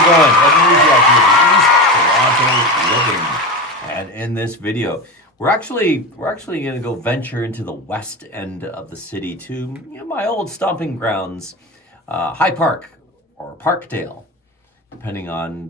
it going? Ed Morysiak here from East Toronto Living. And in this video, we're actually going to go venture into the west end of the city to my old stomping grounds, High Park or Parkdale, depending on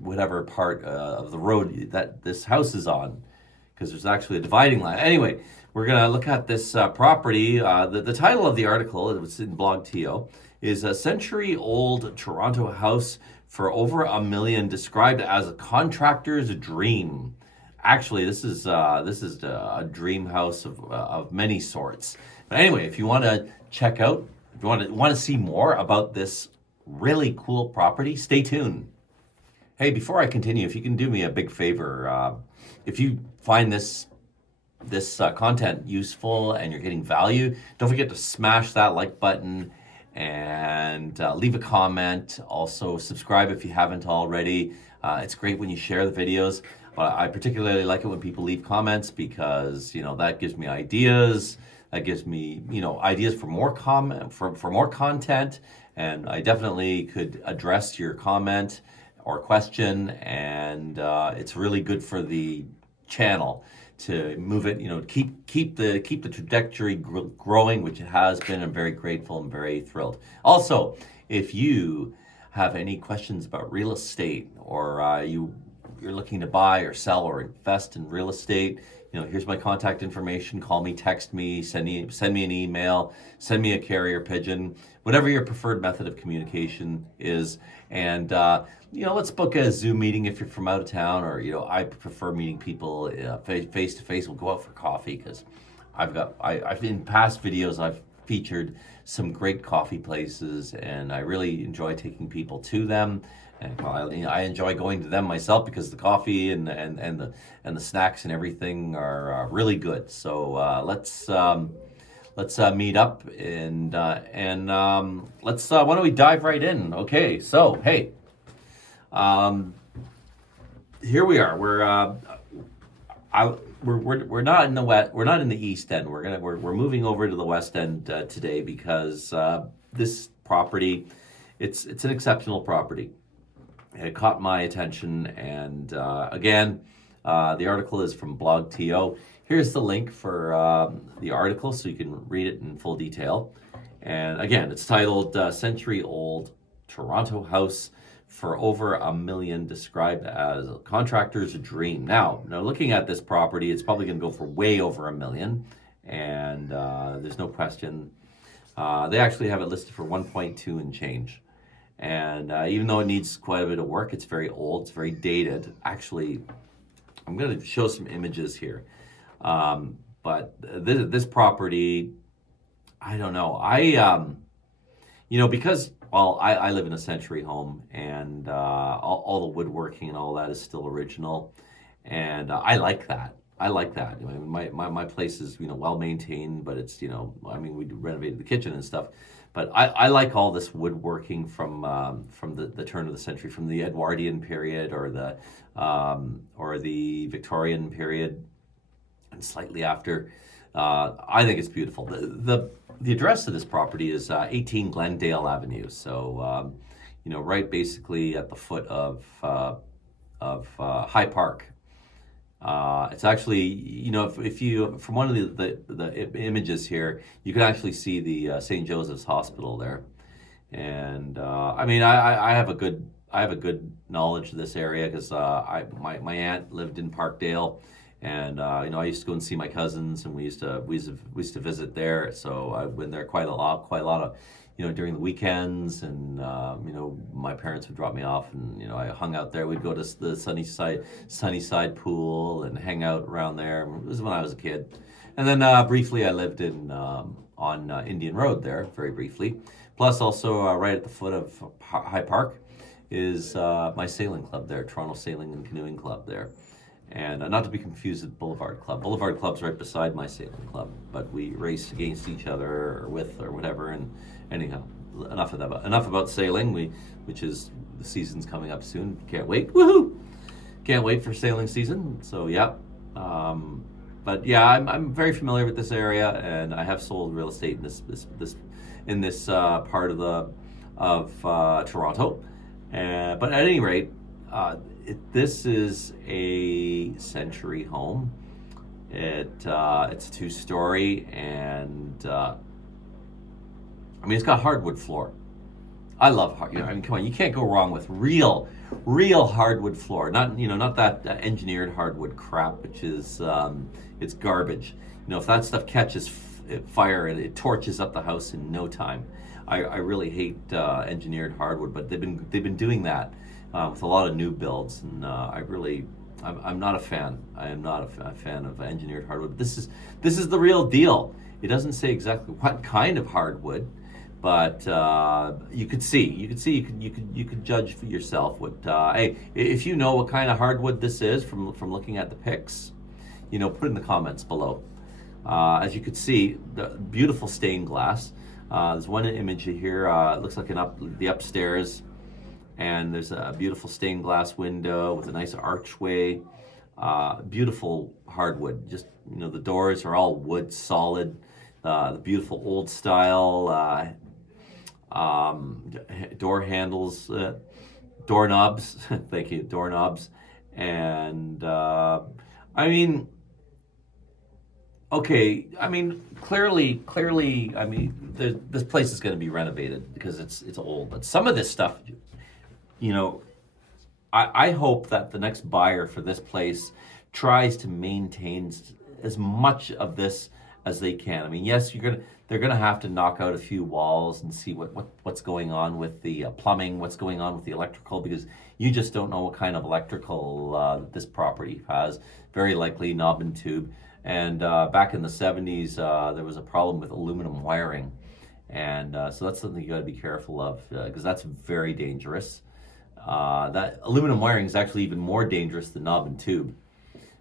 whatever part of the road that this house is on, because there's actually a dividing line. Anyway, we're going to look at this property. The title of the article, it was in Blog TO, is a century-old Toronto house for over $1 million, described as a contractor's dream. Actually, this is a dream house of many sorts. But anyway, if you want to check out, if you want to see more about this really cool property, stay tuned. Hey, before I continue, if you can do me a big favor, if you find this content useful and you're getting value, don't forget to smash that like button and leave a comment. Also, subscribe if you haven't already. It's great when you share the videos. I particularly like it when people leave comments because that gives me ideas. That gives me ideas for more for more content, and I definitely could address your comment or question, and it's really good for the channel to move it, keep the trajectory growing, which it has been. I'm very grateful and very thrilled. Also, if you have any questions about real estate, or you're looking to buy or sell or invest in real estate, here's my contact information. Call me, text me, send me an email, send me a carrier pigeon, whatever your preferred method of communication is. And let's book a Zoom meeting if you're from out of town, or I prefer meeting people face to face. We'll go out for coffee, because I've in past videos I've featured some great coffee places, and I really enjoy taking people to them. And I enjoy going to them myself, because the coffee and the snacks and everything are really good. So let's meet up and let's why don't we dive right in? Okay, so hey, here we are. We're not in the west. We're not in the east end. We're moving over to the west end today, because this property, it's an exceptional property. It caught my attention, and again, the article is from Blog TO. Here's the link for the article, so you can read it in full detail. And again, it's titled "Century-Old Toronto House for Over $1 Million, Described as a Contractor's Dream." Now, looking at this property, it's probably going to go for way over $1 million, and there's no question. They actually have it listed for 1.2 and change. And even though it needs quite a bit of work, it's very old, it's very dated. Actually, I'm going to show some images here. But this property, I don't know. Because, I live in a century home, and all the woodworking and all that is still original. And I like that. My place is, well maintained, but it's, we renovated the kitchen and stuff. But I like all this woodworking from the turn of the century, from the Edwardian period or the Victorian period, and slightly after. I think it's beautiful. The address of this property is 18 Glendale Avenue. So right basically at the foot of High Park. It's actually, if you, from one of the images here, you can actually see the St. Joseph's Hospital there. And I have a good knowledge of this area, because my aunt lived in Parkdale, and I used to go and see my cousins, and we used to visit there. So I've been there quite a lot of during the weekends, and my parents would drop me off, and I hung out there. We'd go to the Sunnyside pool and hang out around there. It was when I was a kid. And then briefly I lived on Indian Road there, very briefly. Plus also right at the foot of High Park is my sailing club there, Toronto Sailing and Canoeing Club there. And not to be confused with Boulevard Club. Boulevard Club's right beside my sailing club, but we race against each other or with or whatever. And anyhow, enough about sailing. Which is, the season's coming up soon. Can't wait. Woohoo! Can't wait for sailing season. So yeah. But yeah, I'm very familiar with this area, and I have sold real estate in this part of Toronto. But at any rate, this is a century home. It's a two-story, and I mean, it's got hardwood floor. I love hard. I mean, come on, you can't go wrong with real hardwood floor. Not that engineered hardwood crap, which is it's garbage. If that stuff catches fire, it torches up the house in no time. I really hate engineered hardwood, but they've been doing that with a lot of new builds, and I'm not a fan. I am not a fan of engineered hardwood. This is the real deal. It doesn't say exactly what kind of hardwood, but you could judge for yourself. Hey, if you know what kind of hardwood this is from looking at the pics, put it in the comments below. As you could see, the beautiful stained glass. There's one image here. It looks like the upstairs, and there's a beautiful stained glass window with a nice archway. Beautiful hardwood. Just the doors are all wood, solid. The beautiful old style door handles, doorknobs. Thank you, doorknobs. And I mean, okay. I mean, clearly. I mean, this place is going to be renovated because it's old. But some of this stuff, I hope that the next buyer for this place tries to maintain as much of this as they can. I mean, yes, they're gonna have to knock out a few walls and see what's going on with the plumbing, what's going on with the electrical, because you just don't know what kind of electrical this property has. Very likely knob and tube. And back in the 70s, there was a problem with aluminum wiring, and so that's something you got to be careful of, because that's very dangerous. That aluminum wiring is actually even more dangerous than knob and tube.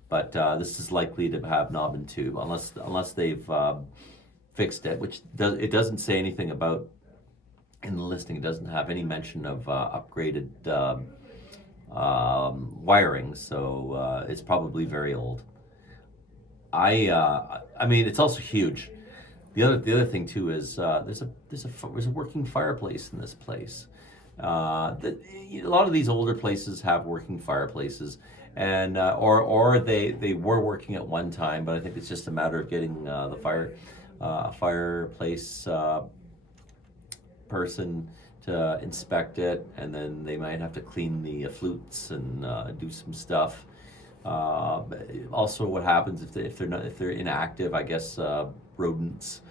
But this is likely to have knob and tube, unless they've fixed it, which it doesn't say anything about in the listing. It doesn't have any mention of upgraded wiring, so it's probably very old. I mean, it's also huge. The other thing too is there's a working fireplace in this place. A lot of these older places have working fireplaces, and or they were working at one time, but I think it's just a matter of getting the fireplace person to inspect it, and then they might have to clean the flutes and do some stuff. Also, what happens if they're inactive? I guess rodents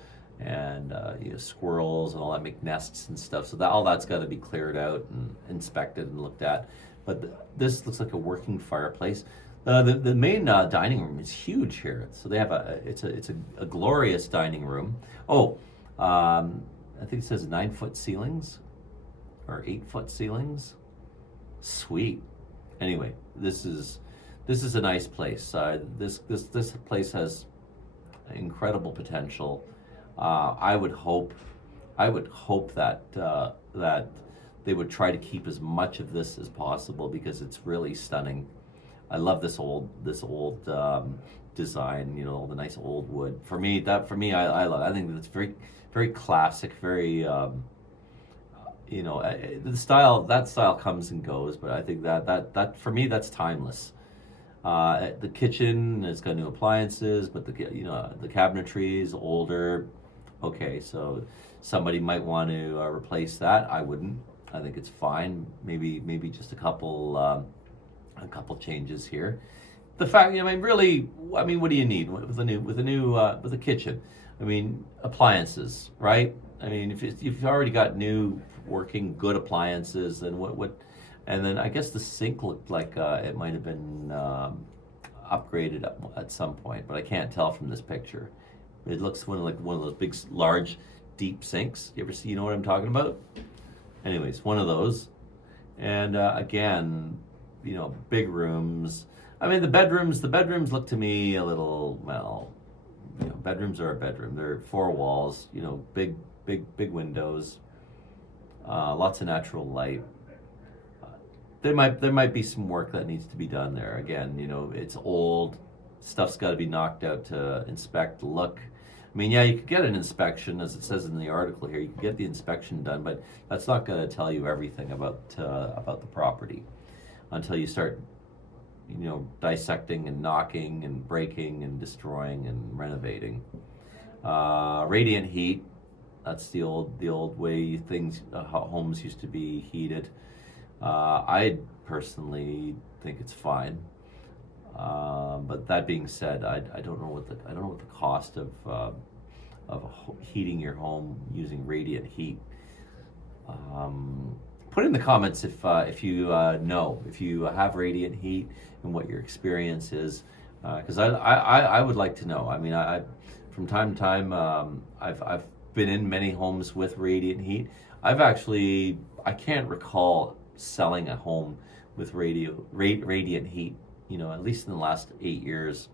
and squirrels and all that make nests and stuff. So all that's got to be cleared out and inspected and looked at. But this looks like a working fireplace. The main dining room is huge here. So they have it's a glorious dining room. Oh, I think it says 9-foot ceilings or 8-foot ceilings. Sweet. Anyway, this is a nice place. This place has incredible potential. I would hope that that they would try to keep as much of this as possible, because it's really stunning. I love this old design. The nice old wood. For me, I love it. I think that's very, very classic. Very the style comes and goes, but I think that for me, that's timeless. The kitchen has got new appliances, but the cabinetry is older. Okay, so somebody might want to replace that. I wouldn't. I think it's fine. Maybe just a couple changes here. The fact, really, what do you need with a kitchen? I mean, appliances, right? I mean, if you've already got new working good appliances, then what? And then I guess the sink looked like it might have been upgraded at some point, but I can't tell from this picture. It looks one of those big, large, deep sinks. You ever see? You know what I'm talking about? Anyways, one of those. And again, big rooms. I mean, the bedrooms look to me a little, bedrooms are a bedroom. They're 4 walls. Big windows. Lots of natural light. There might be some work that needs to be done there. Again, it's old. Stuff's got to be knocked out to inspect, look. I mean, yeah, you could get an inspection, as it says in the article here. You can get the inspection done, but that's not going to tell you everything about the property until you start, dissecting and knocking and breaking and destroying and renovating. Radiant heat. That's the old way homes used to be heated. I personally think it's fine. But that being said, I don't know what the cost of heating your home using radiant heat. Put in the comments if you know if you have radiant heat and what your experience is, because I would like to know. I mean, I from time to time I've been in many homes with radiant heat. I can't recall selling a home with radiant heat. At least in the last 8 years,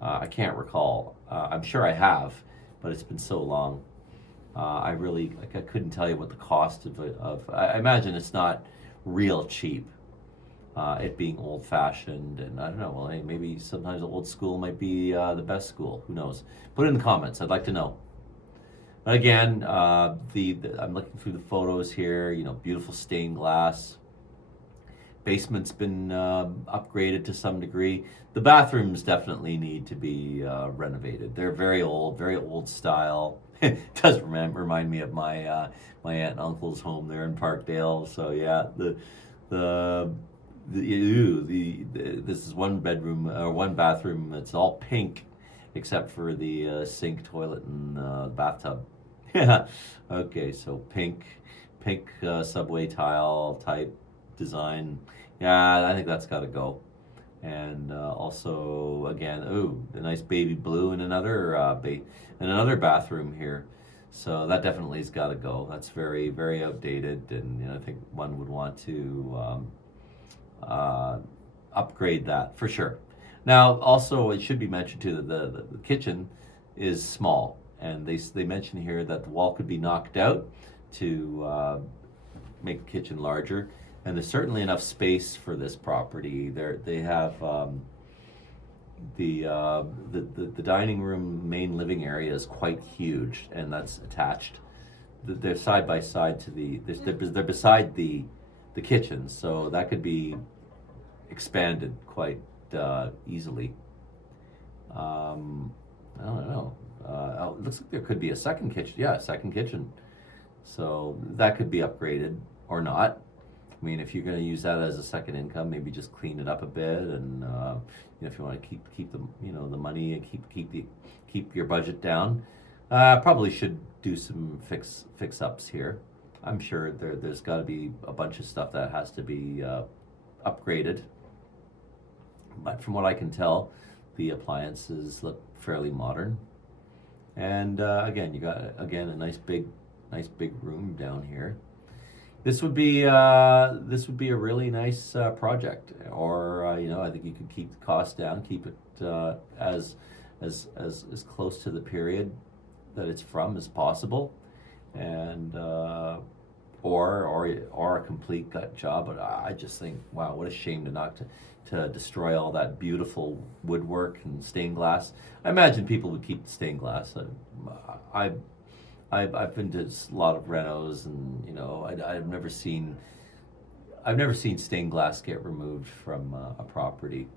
I can't recall. I'm sure I have, but it's been so long. I couldn't tell you what the cost of. I imagine it's not real cheap. It being old-fashioned, and I don't know. Well, hey, maybe sometimes old school might be the best school. Who knows? Put it in the comments. I'd like to know. But again, I'm looking through the photos here. Beautiful stained glass. Basement's been upgraded to some degree. The bathrooms definitely need to be renovated. They're very old style. It does remind me of my aunt and uncle's home there in Parkdale. So yeah, this is one bedroom or one bathroom. It's all pink, except for the sink, toilet, and bathtub. Yeah. Okay, so pink subway tile type design. Yeah, I think that's got to go. And also, again, a nice baby blue in another bathroom here. So that definitely has got to go. That's very, very outdated, and I think one would want to upgrade that for sure. Now, also, it should be mentioned too that the kitchen is small, and they mention here that the wall could be knocked out to make the kitchen larger. And there's certainly enough space for this property. They have the dining room main living area is quite huge, and that's attached. They're side by side to they're beside the kitchen, so that could be expanded quite easily. I don't know. It looks like there could be a second kitchen. Yeah, a second kitchen. So that could be upgraded or not. I mean, if you're going to use that as a second income, maybe just clean it up a bit, and if you want to keep the the money and keep your budget down, probably should do some fix ups here. I'm sure there's got to be a bunch of stuff that has to be upgraded, but from what I can tell, the appliances look fairly modern. And again, you got a nice big room down here. This would be a really nice project, or I think you could keep the cost down, keep it as close to the period that it's from as possible, and or a complete gut job. But I just think, wow, what a shame to destroy all that beautiful woodwork and stained glass. I imagine people would keep the stained glass. I've been to a lot of renos, and I've never seen stained glass get removed from a property.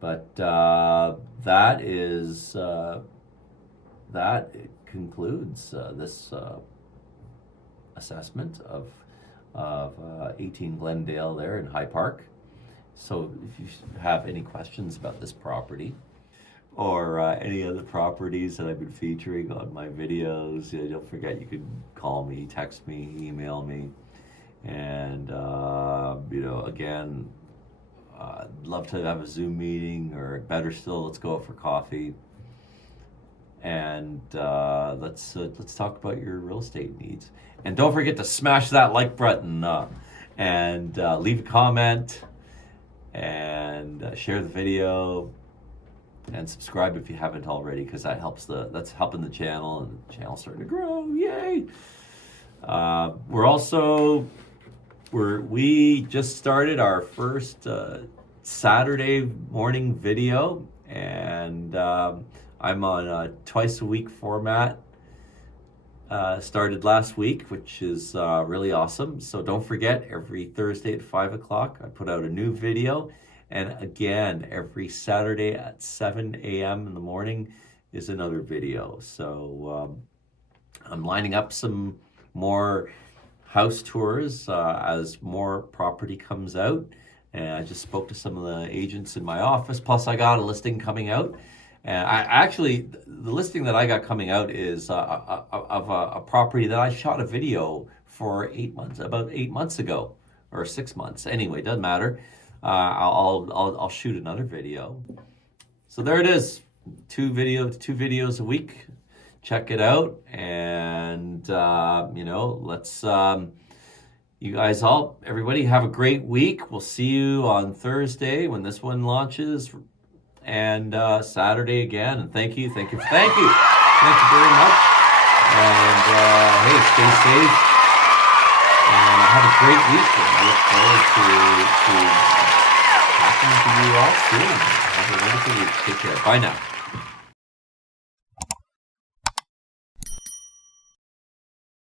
But that concludes this assessment of 18 Glendale there in High Park. So if you have any questions about this property, or any other properties that I've been featuring on my videos, don't forget you can call me, text me, email me, and again, I'd love to have a Zoom meeting, or better still, let's go out for coffee, and let's talk about your real estate needs. And don't forget to smash that like button and leave a comment, and share the video. And subscribe if you haven't already, because that's helping the channel, and the channel's starting to grow. Yay! We just started our first Saturday morning video, and I'm on a twice a week format. Started last week, which is really awesome. So don't forget, every Thursday at 5 o'clock, I put out a new video. And again, every Saturday at 7 a.m. in the morning is another video. So I'm lining up some more house tours as more property comes out. And I just spoke to some of the agents in my office. Plus, I got a listing coming out. And I actually, the listing that I got coming out is of a property that I shot a video for 8 months, about 8 months ago, or 6 months. Anyway, doesn't matter. I'll shoot another video. So there it is, two videos a week. Check it out, and let's. You guys everybody have a great week. We'll see you on Thursday when this one launches, and Saturday again. And thank you very much. And hey, stay safe, and have a great week. And I look forward to talking to you all soon. Have a wonderful week. Take care. Bye now.